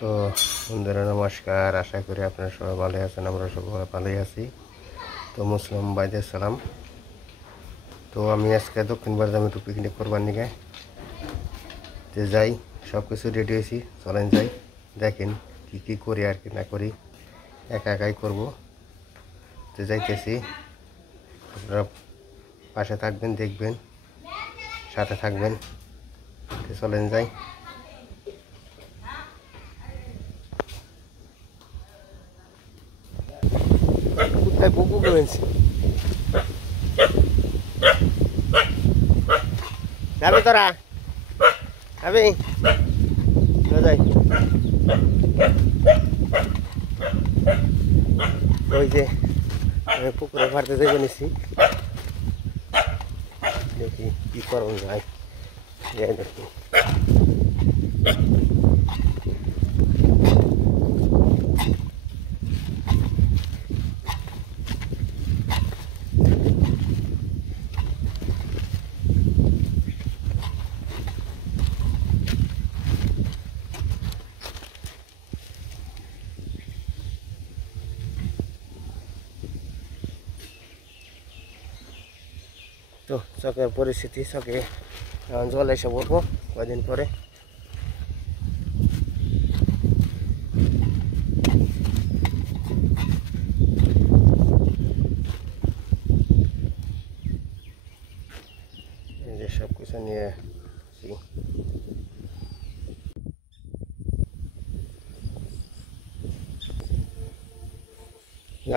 তো বন্ধুরা নমস্কার, আশা করি আপনারা সবাই ভালো আছেন। আমরা সবাই ভালোই আছি। তো মুসলিম ভাইদের সালাম। তো আমি আজকে দক্ষিণ বারজাম একটু পিকনিক করবার নিকে যে যাই, সব কিছু রেডি হয়েছি, চলেন যাই, দেখেন কি কি করি আর কি না করি, একা একাই করবো। তো যাইতেছি, আপনারা পাশে থাকবেন, দেখবেন, সাথে থাকবেন। তো চলেন যাই। কোথায় বুকু করেছি যাবি তোরা? যাবি? যাই। ওই যে পুকুরে ভাড়তে যাই নিছি, দেখি কি করুন যায়, যাই দেখি। তো চকের পরিস্থিতি, চকে জল এসে পড়বো কয়দিন পরে। এই যে সব কিছু নিয়ে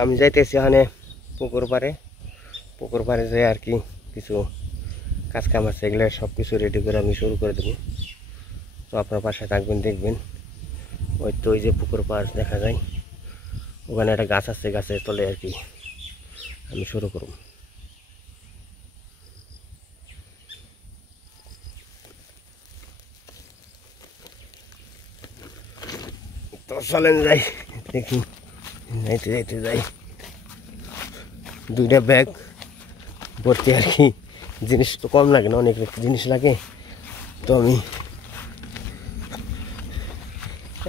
আমি যাইতেছি এখানে পুকুর পাড়ে যাই আর কি। কিছু কাজ কাম আছে, এগুলো সব কিছু রেডি করে আমি শুরু করে দেবো। তো আপনার পাশে থাকবেন, দেখবেন। ওই তো ওই যে পুকুর পাড় দেখা যায়, ওখানে একটা গাছ আছে, গাছের তলে আর কি আমি শুরু করব। তো চলেন যাই, দেখি। যাইতে যাইতে যাই, দুইটা ব্যাগ ভর্তি আর কি। জিনিস তো কম লাগে না, অনেক জিনিস লাগে। তো আমি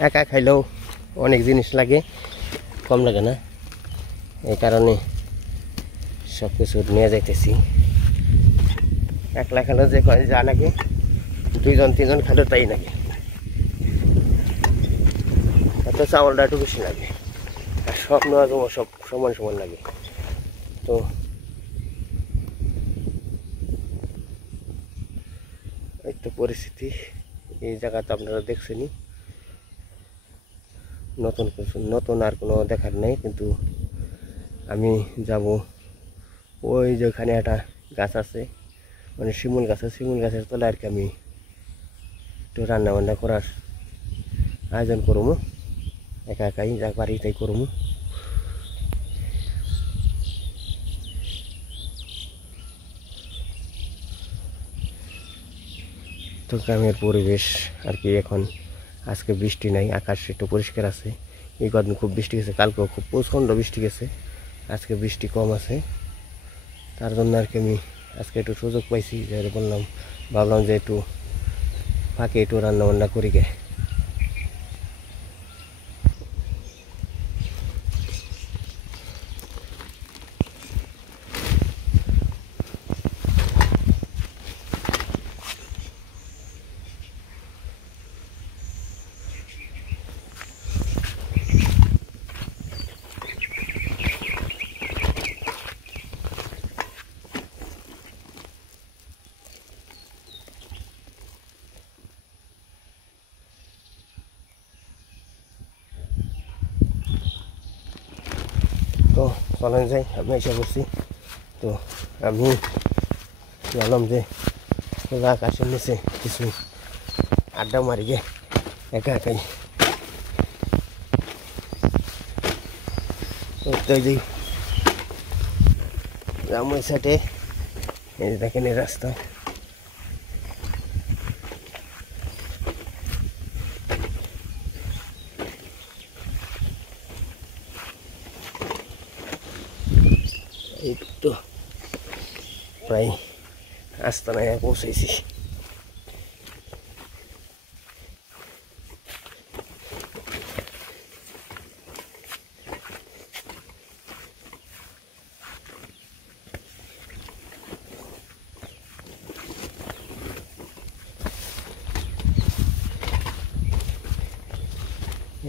একা খাইলেও অনেক জিনিস লাগে, কম লাগে না। এই কারণে সব কিছু নিয়ে যাইতেছি। একলা খেলেও যে যা লাগে, দুইজন তিনজন খেলেও তাই লাগে। এত চাউলটা একটু বেশি লাগে, আর সব নেওয়া জমা সব সমান সমান লাগে। তো এই তো পরিস্থিতি। এই জায়গাটা আপনারা দেখছেনই, নতুন আর কোনো দেখার নেই। কিন্তু আমি যাব ওই যেখানে একটা গাছ আছে, মানে শিমুল গাছ আছে, শিমুল গাছের তলে আর কি আমি একটু রান্না বান্না করার আয়োজন করবো। একা একাই যা পারি তাই করবো। তো গ্রামের পরিবেশ আর কি এখন। আজকে বৃষ্টি নাই, আকাশ একটু পরিষ্কার আছে। এই কদিন খুব বৃষ্টি গেছে, কালকেও খুব প্রচণ্ড বৃষ্টি গেছে, আজকে বৃষ্টি কম আছে। তার জন্য আর কি আমি আজকে একটু সুযোগ পাইছি, যে ভাবলাম যে একটু ফাঁকে একটু রান্না বান্না করি গে। তো চলেন যাই, আমি এসে করছি। তো আমি ভাবলাম যে খোলা আকাশের নিচে কিছু আড্ডা মারি গে একা একাই। তো যাই রামের সাথে, এই দেখেন এই রাস্তা। এই তো প্রায় আস্তানায় পৌঁছেছি।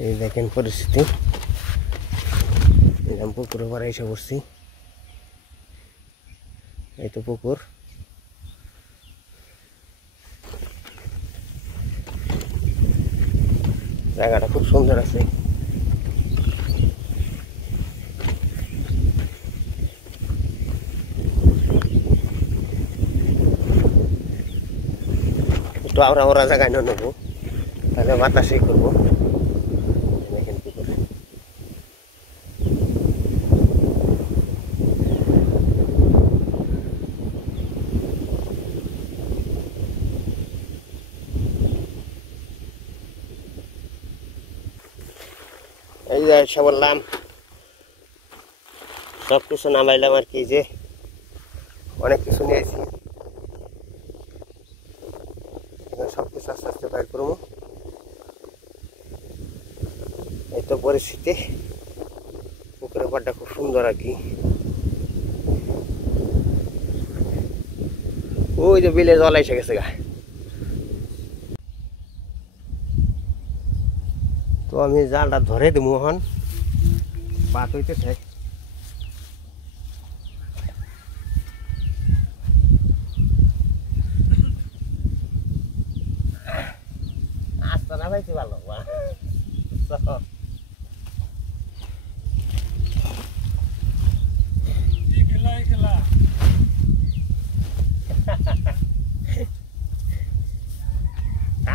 এই দেখেন পরিস্থিতি, এরকম পুকুরের পরে এসে পড়ছি। এই তো পুকুর, জায়গাটা খুব সুন্দর আছে। একটু আওরা জায়গায় না নেবো, তাহলে বাতাসই করবো। দেখেন পুকুর, এই যে এসে বললাম, সব কিছু নামাইলাম আর কি, যে অনেক কিছু নিয়েছি, সব কিছু আস্তে আস্তে বাইর করবো। এই তো পরিস্থিতি, পুকুরের পাড়টা খুব সুন্দর আর কি। ওই যে বিলে জল এসে গেছে গা। তো আমি জালটা ধরে দেবো, এখন পাত হইতে থাক। আস্তে না পাইছি ভালো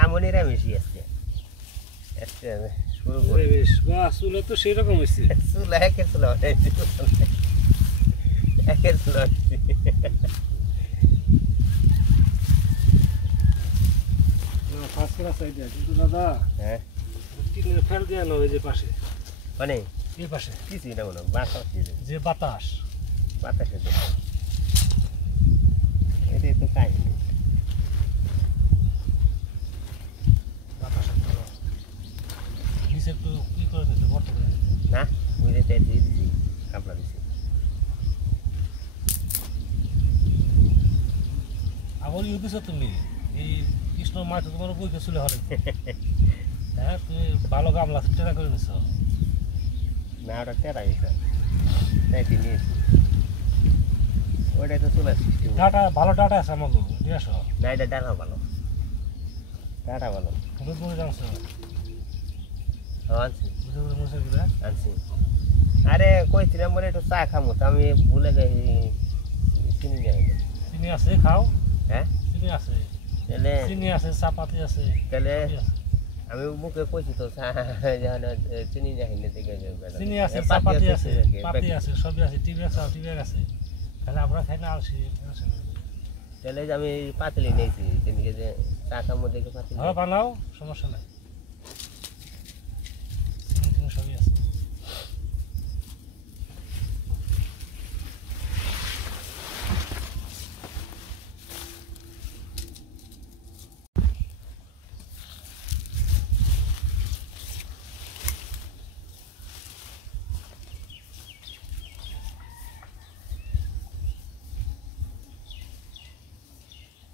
আমনিরা বেশি আসছে, শুরু করে চুলা তো সেরকম হয়েছে। চুলা একের চুলা একের চুলা কিন্তু দাদা, হ্যাঁ টিনের ফেল দেওয়া নয় যে পাশে, মানে এই পাশে কিছুই না, মনে বাতাস যে বাতাস, বাতাসে এটাই তো কাহিনি। বাতাস নিচে একটু কি করে দিতে বর্ত করে দিতে। না বুঝে চাই দিয়ে দিছি, কাপড়া দিছি। আবার ইউ দিছো তুমি, এই কৃষ্ণ মাছ তোমার বইকে চলে হলে। হ্যাঁ, তুমি ভালো গামলা টেরা করে নিছো না, ওটা টেরা গেছে, তাই নিয়েছি। ওইটাই তো চলে সৃষ্টি। ডাটা ভালো ডাটা আছে আমাকে দিয়ে আসো। না, এটা ডাটা ভালো, ডাটা ভালো। তুমি করে জানছো আনছি বুঝে বুঝে মশে করে আনছি। আরে কইছিলাম বলে একটু চা খামো, তো আমি ভুলে যাই, চিনি নিয়ে আসবো। চিনি আছে খাও, হ্যাঁ চিনি আছে, তাহলে চিনি আছে, চাপাতি আছে, তাহলে সবই আছে। আমি মুখে কইছি তো চা যখন চিনি নিয়ে আসিনি দেখে চিনি আছে, চাপাতি আছে, পাতি আছে, সবই আছে, টিভি আছে, টিভি আছে। তাহলে আমরা খাই না আসি। তাহলে যে আমি পাতলি নিয়েছি, চিনিকে যে চা খামো দেখে পাতলি। হ্যাঁ, বানাও, সমস্যা নাই, চিনি টিনি সবই আছে।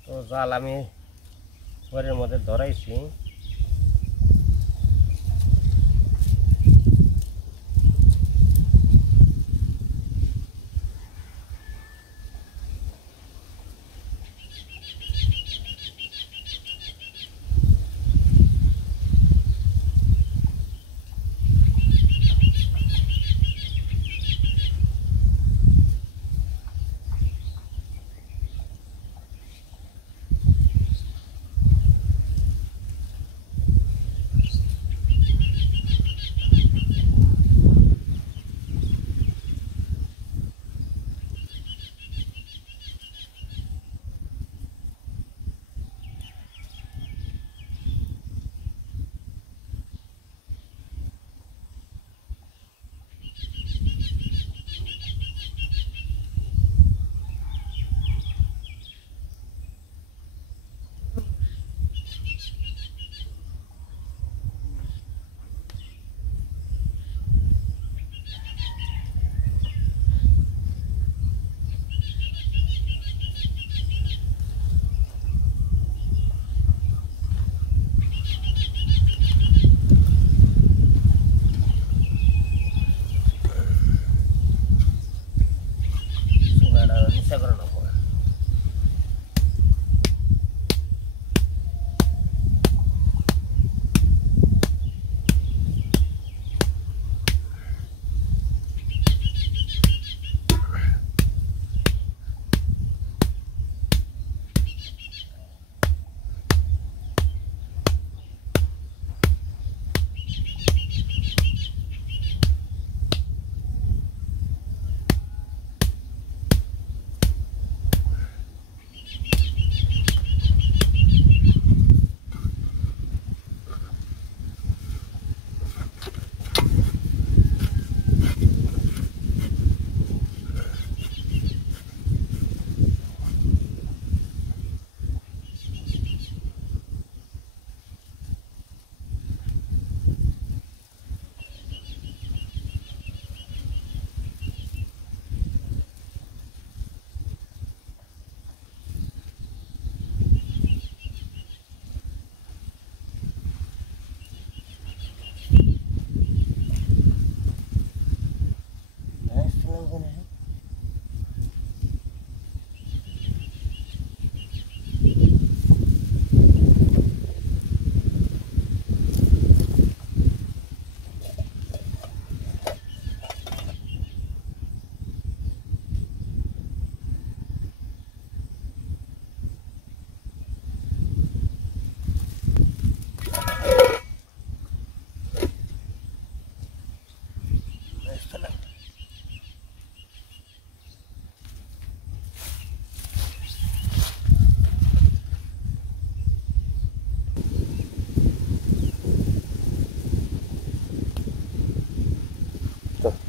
তো জাল আমি ঘরের মধ্যে ধরাইছি।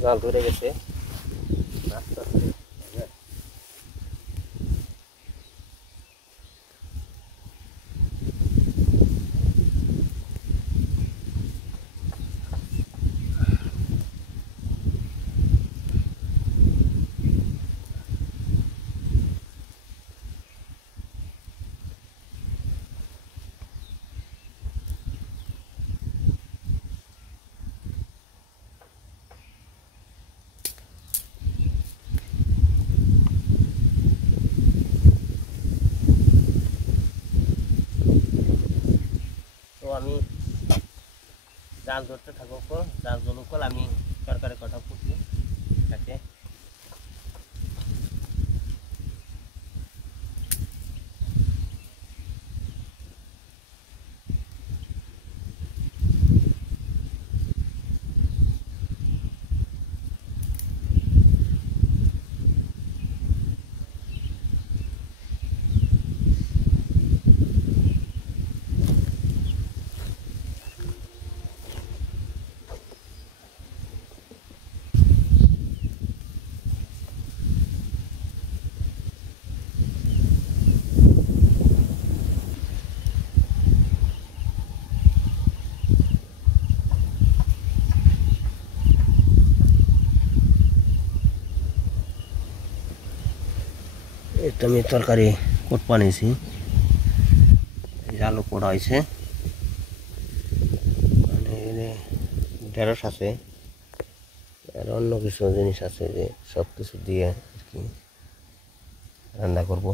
জাল ধরে গেছে আস্তে আস্তে। তো আমি জাল ধরতে থাকবো, জাল জলুকল আমি তরকারি কথা করছি তাকে। এটা আমি তরকারি কোট বানিয়েছি, আলু পোড়া হয়েছে, মানে ঢেঁড়স আছে আর অন্য কিছু জিনিস আছে, যে সব কিছু দিয়ে আর কি রান্না করব।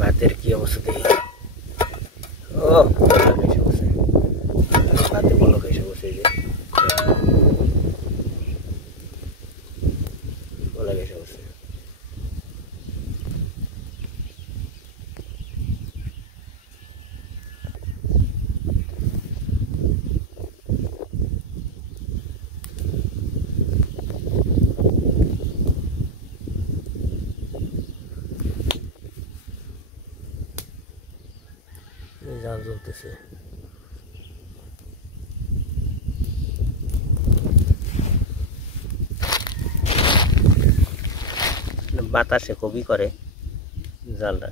ভাতের কি অবস্থা দেখি, ও এসে বসে ভাতে বলক এসে বসে, যে বলক এসে বসে। জাল জ্বলতেছে, বাতাসে খুবই করে জালটা।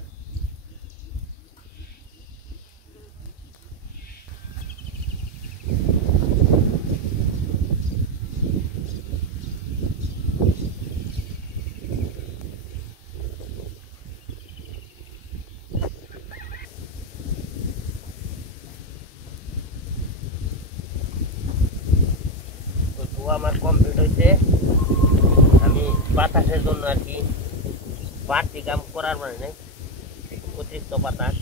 আমার কমপ্লিট হয়েছে, আমি বাতাসের জন্য আর কি বাড়তি কাম করার মানে নেই, অতিরিক্ত বাতাস,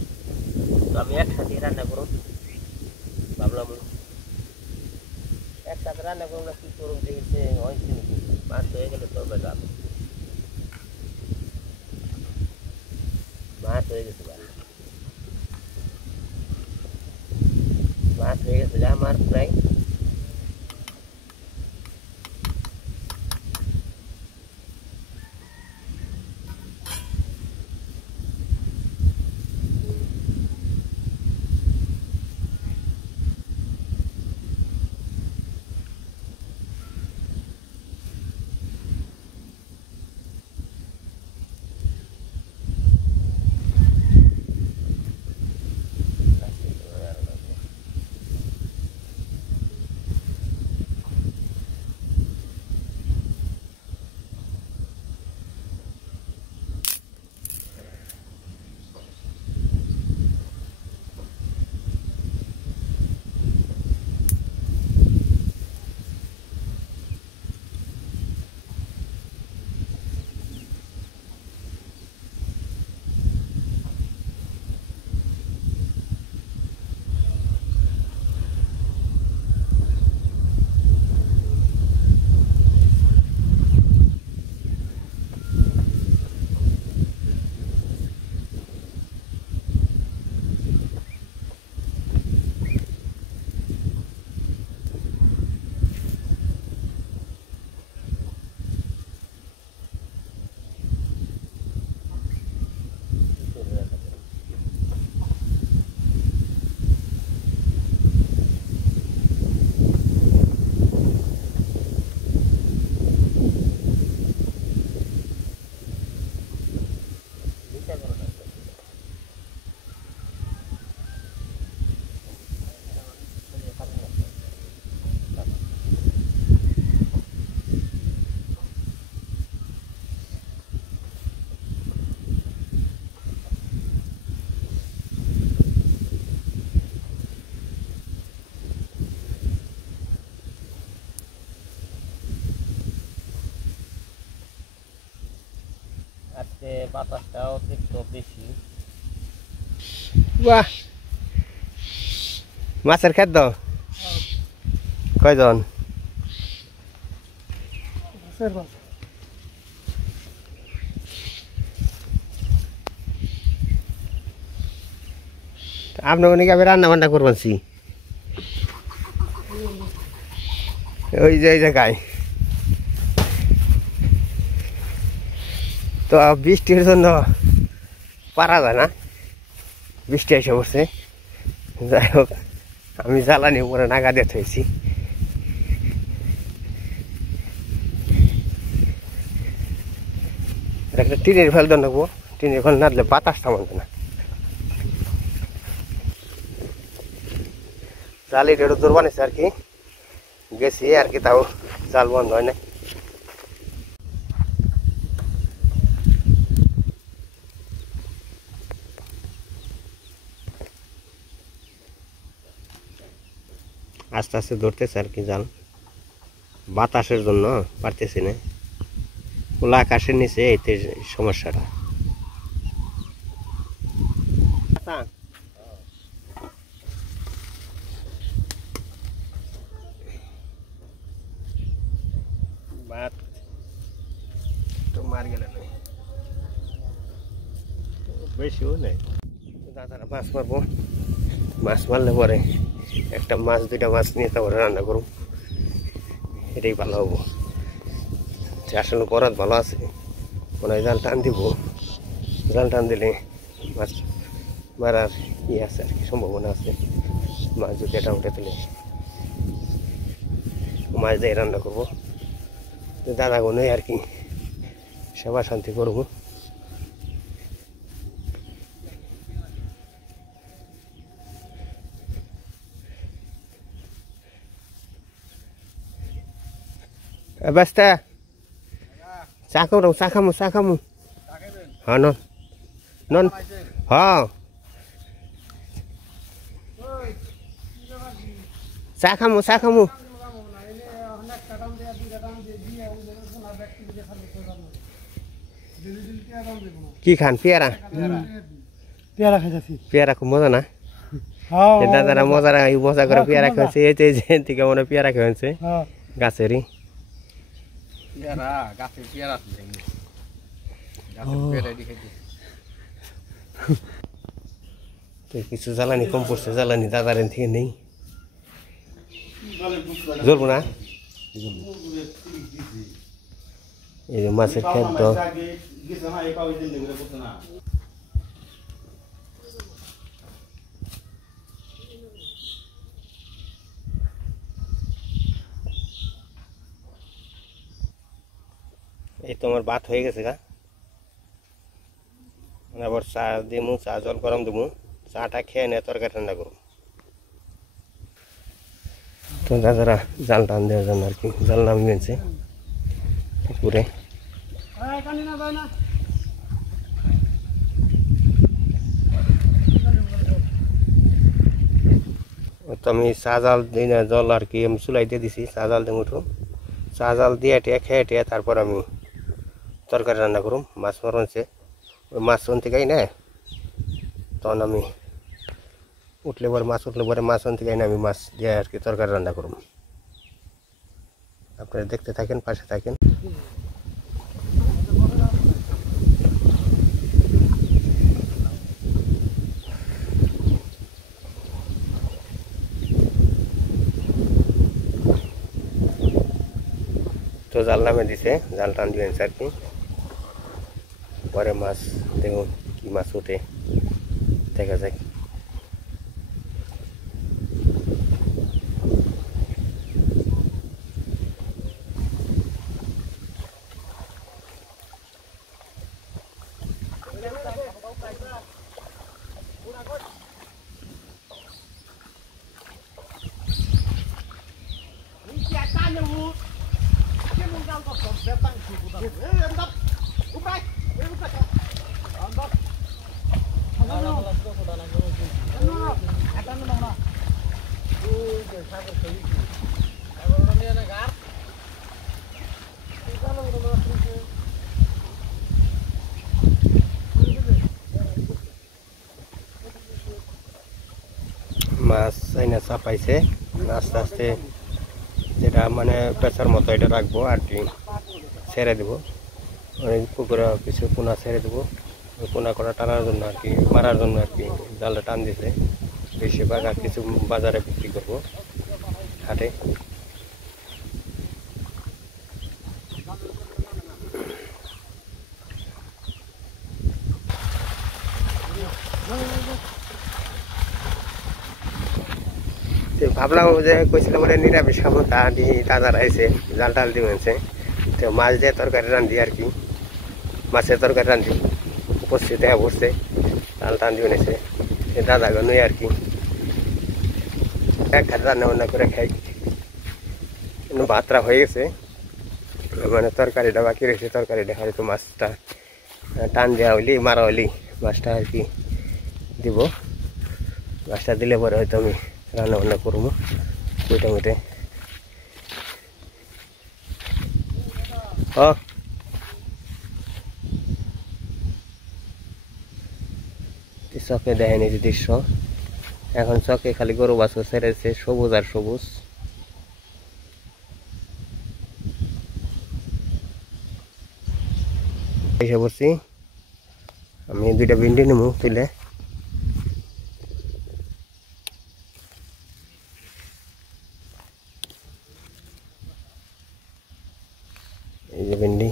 তো আমি একসাথে রান্না করুন ভাবলাম, একসাথে রান্না করুন না, কি করুন দেখেছে হয়েছে নাকি, মাছ হয়ে গেলে তো বেজাল, মাছ হয়ে গেছে, মাছ হয়ে গেছে আমার প্রায়। আজকে বাতাসটাও একটু বেশি। বাহ, মাছের খাদ্য কয়জন? আপনার অনেক আমি রান্না বান্না করবানছি ওই যে এই জায়গায়। তো বৃষ্টির জন্য পারা যায় না, বৃষ্টি এসে পড়ছে। যাই হোক, আমি জ্বালানি উপরে নাগা দিয়ে থইছি। একটা টিনের ফেল দিয়ে নেবো, টিনের ফেল না দিলে বাতাস থামবে না। জালি একটু দূর বানিয়েছে আর কি, গেছি আর কি, তাও জাল বন্ধ হয় না। আস্তে আস্তে ধরতেছে আর কি জাল, বাতাসের জন্য পারতেছি না। খোলা আকাশের নিচে এইতে সমস্যাটা। বাত তো মার গেলে না, বেশিও নেই। দাদারা মাছ মারবো, মাছ মারলে পরে একটা মাছ দুইটা মাছ নিয়ে তারপরে রান্না করব, এটাই ভালো হবো। আসলে বরাত ভালো আছে, মনে হয় জাল টান দিব। জাল টান দিলে মাছ মারার ইয়ে আছে আর কি, সম্ভাবনা আছে। মাছ যদি এটা উঠে তুলে মাছ দিয়ে রান্না করবো। তো দাদা গুলোই আর কি সেবা শান্তি করবো। Basta. Sakamu, sakamu, sakamu. Ha non. Non. Ha. Sakamu, sakamu. কি খান? পেয়ারা? পেয়ারা খাইতেছি। পেয়ারা খুব মজা না? দাদারা মজা করে পেয়ারা খাওয়াছে। এই যে থেকে মনে পেয়ারা খাওয়াছে গাছেরই। কিছু জ্বালানি কম পড়ছে, জ্বালানি দাদার থেকে নেই। জ্বলবো না? এই যে মাছের খাদ্য। এই তো আমার ভাত হয়ে গেছে গা। আবার চা দিমু, চা জল গরম দিমু, চাটা খেয়ে নিয়ে তরকারি ঠান্ডা করবো। তো দাদারা জাল টান দেওয়ার জন্য আর কি জাল নাম নিয়েছে পুকুরে। তো আমি চা জাল দিই না, জল আর কি আমি চুলাই দিয়ে দিছি, চা জাল দিয়ে উঠো। চা জাল দিয়ে টিয়া খেয়ে টিয়া তারপর আমি তরকারি রান্না করুম। মাছ মারছে, ওই মাছ থেকে না, তখন আমি উঠলে পরে মাছ উঠলে পরে মাছ থেকে না আমি মাছ দিয়ে আর কি তরকারি রান্না করুম। আপনারা দেখতে থাকেন, পাশে থাকেন। তো জাল নামে দিছে, জাল টান দিয়ে আর কি, পরে মাছ দেখুন কি মাছ উঠে দেখা যায়। চাই না চাপাইছে, আস্তে আস্তে যেটা মানে পেঁচার মতো এটা রাখবো আর কি, ছেড়ে দেবো। ওই পুকুরে কিছু পোনা ছেড়ে দেবো, ওই পোনা করা টানার জন্য আর কি, মারার জন্য আর কি জালটা টান দিছে। বেশিরভাগ আর কিছু বাজারে বিক্রি করবো, হাটে। ভাবলাম যে কইছিল বলে নিরামিষ খাবো, তা দাদার আইসে জাল টাল দিয়ে হয়েছে, তো মাছ দিয়ে তরকারি রান্ধি আর কি, মাছের তরকারি রান্ধি বসছে, দেখা বসছে ডাল টান দিয়ে এনেছে দাদা গনুই আর কি। এক হাতে রান্না বান্না করে খাই, কিন্তু ভাতটা হয়ে গেছে, মানে তরকারিটা বাকি রয়েছে, তরকারিটা হয়তো মাছটা টান দেওয়া হইলি মারা হইলি মাছটা আর কি দিব। মাছটা দিলে পরে হয়তো আমি রান্না বান্না করবো মোটামুটি। চকে দেখেনি যে দৃশ্য, এখন চকে খালি গরু বাছুর ছেড়েছে, সবুজ আর সবুজ। এসে বলছি আমি দুইটা ভিন্ডি নেবো তুলে। এই যে ভিন্ডি,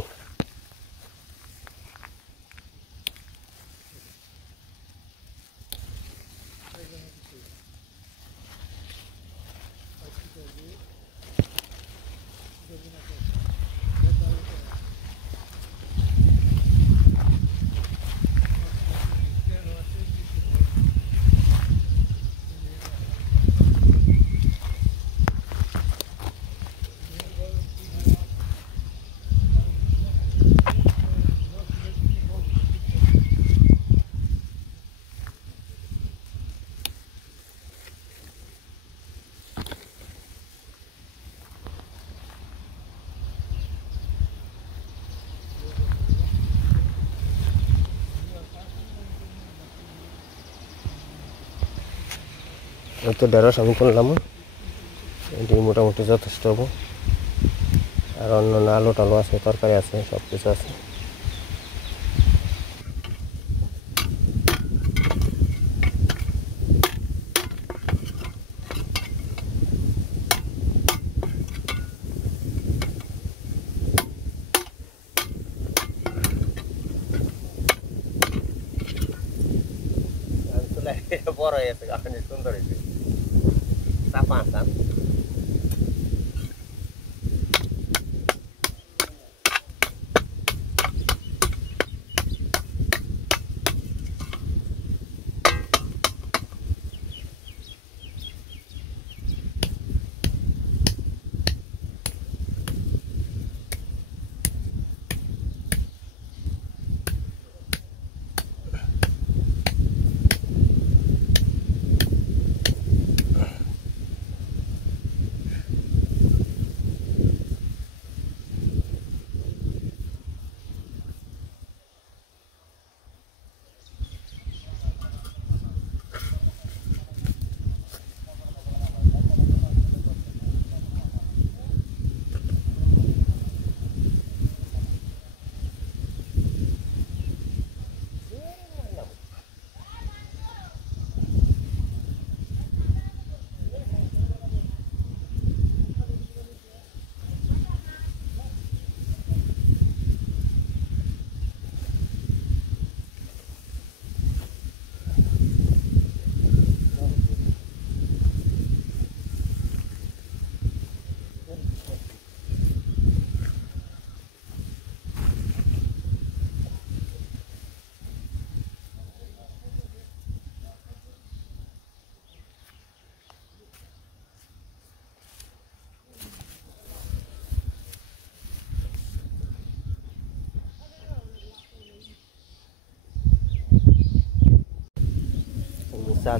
তো ঢেঁড়স আমি করলাম, এটি মোটামুটি যথেষ্ট হবো। আর অন্য আলু টালু আছে, তরকারি আছে, সব কিছু আছে। বড় হয়েছে, সুন্দর হয়েছে, চাপা আসাম।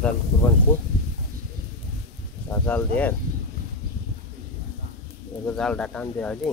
জাল করবানছি, জাল দিয়ে জালটা টান দেওয়া হয়নি।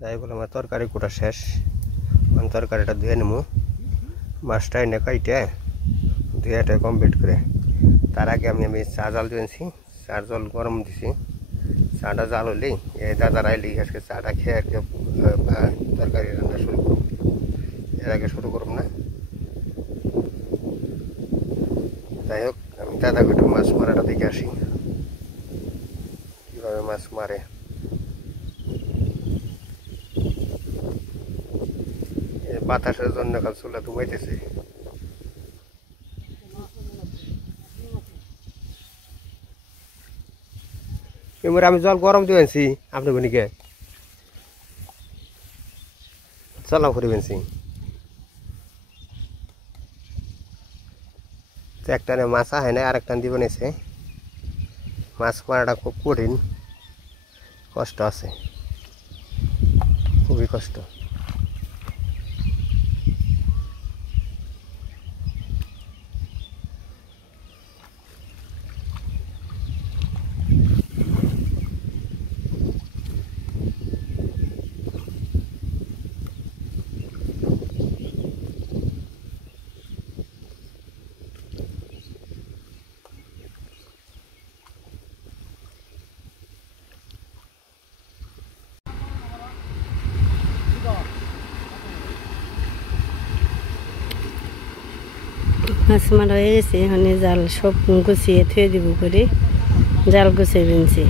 যাই বলে আমার তরকারি কোটা শেষ, আমি তরকারিটা ধুয়ে নেবো, মাছটা এনে কাইটে ধুয়েটা কমপ্লিট করে। তার আগে আমি চা জাল দিয়েছি, চার জল গরম দিছি, চাটা জাল হলেই এই দাদারা এলি আজকে চাটা খেয়ে আর কি তরকারি রান্না শুরু করব। এর আগে শুরু করব না। যাই হোক, আমি দাদাকে একটু মাছ মারাটা দেখে আসি, কীভাবে মাছ মারে। বাতাসের জন্য কাল চুলা ধুমাইতেছে। এবার আমি জল গরম দিয়েছি, আপনি বনিকে চালাও করে বেনছি। তো একটানে মাছ আহে না, আর একটান দিব নিছে। মাছ মারাটা খুব কঠিন, কষ্ট আছে, খুবই কষ্ট। মাছ মারা হয়ে গেছে, এখন জাল সব গুছিয়ে থুয়ে দিব করে জাল গুছিয়ে বেনছি।